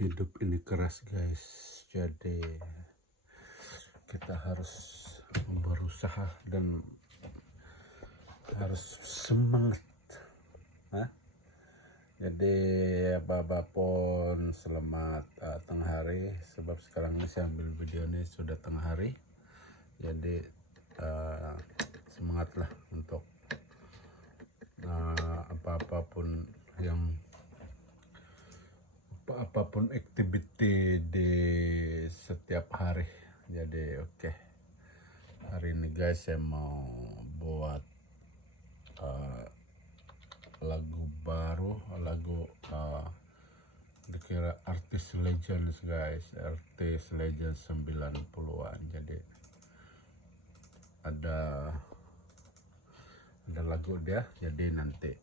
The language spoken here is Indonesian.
Hidup ini keras guys, jadi kita harus berusaha dan harus semangat. Jadi apapun selamat tengah hari, sebab sekarang ini saya ambil video ini sudah tengah hari. Jadi semangatlah untuk apapun aktiviti di setiap hari. Jadi oke. Hari ini guys saya mau buat lagu baru, dikira artis legends guys, artis legends 90-an. Jadi ada lagu dia, jadi nanti